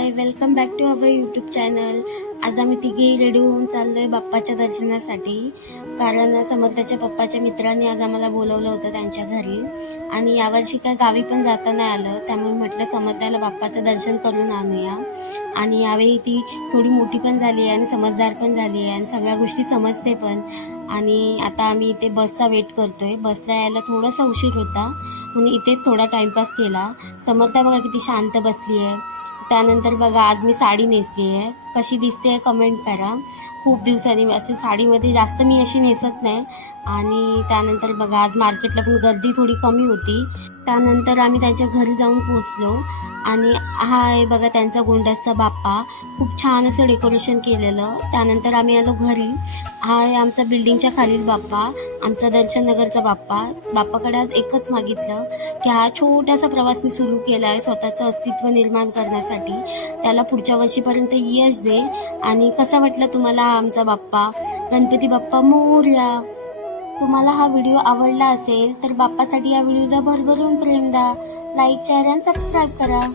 Hi welcome back to our YouTube channel आज आम्ही तिघेही रेडी होऊन चाललोय बाप्पाच्या दर्शनासाठी. कारण समर्थाच्या पप्पाच्या मित्रांनी आज आम्हाला बोलवलं होतं त्यांच्या घरी. आणि यावर्षी काय गावी पण जाता नाही आलं त्यामुळे म्हटलं समर्थाला बाप्पाचं दर्शन करून आणूया. आणि यावेळी ती थोडी मोठी पण झाली आहे आणि समजदार पण झाली आहे आणि सगळ्या गोष्टी समजते पण. आणि आता आम्ही इथे बसचा वेट करतोय. बसला यायला थोडासा उशीर होता. म्हणून इथे थोडा टाईमपास केला. समर्था बघा किती शांत बसली आहे त्यानंतर बघा आज मी साडी नेसली आहे कशी दिसते आहे कमेंट करा. खूप दिवसांनी अशी साडीमध्ये जास्त मी अशी नेसत नाही. आणि त्यानंतर बघा आज मार्केटला पण गर्दी थोडी कमी होती. त्यानंतर आम्ही त्यांच्या घरी जाऊन पोचलो आणि हा आहे बघा त्यांचा गोंडाचा बाप्पा. खूप छान असं डेकोरेशन केलेलं. त्यानंतर आम्ही आलो घरी. हा आहे आमचा बिल्डिंगच्या खालील बाप्पा. आमचा दर्शन नगरचा बाप्पा. बाप्पाकडे आज एकच मागितलं की हा छोटासा प्रवास मी सुरू केला आहे स्वतःचं अस्तित्व निर्माण करण्यासाठी. त्याला पुढच्या वर्षीपर्यंत यश दे. आणि कसा वाटला तुम्हाला हा आमचा बाप्पा? गणपती बाप्पा मोर्या तुम्हाला हा व्हिडिओ आवडला असेल तर बाप्पासाठी या व्हिडिओला भरभरून प्रेम द्या. लाईक शेअर आणि सबस्क्राईब करा.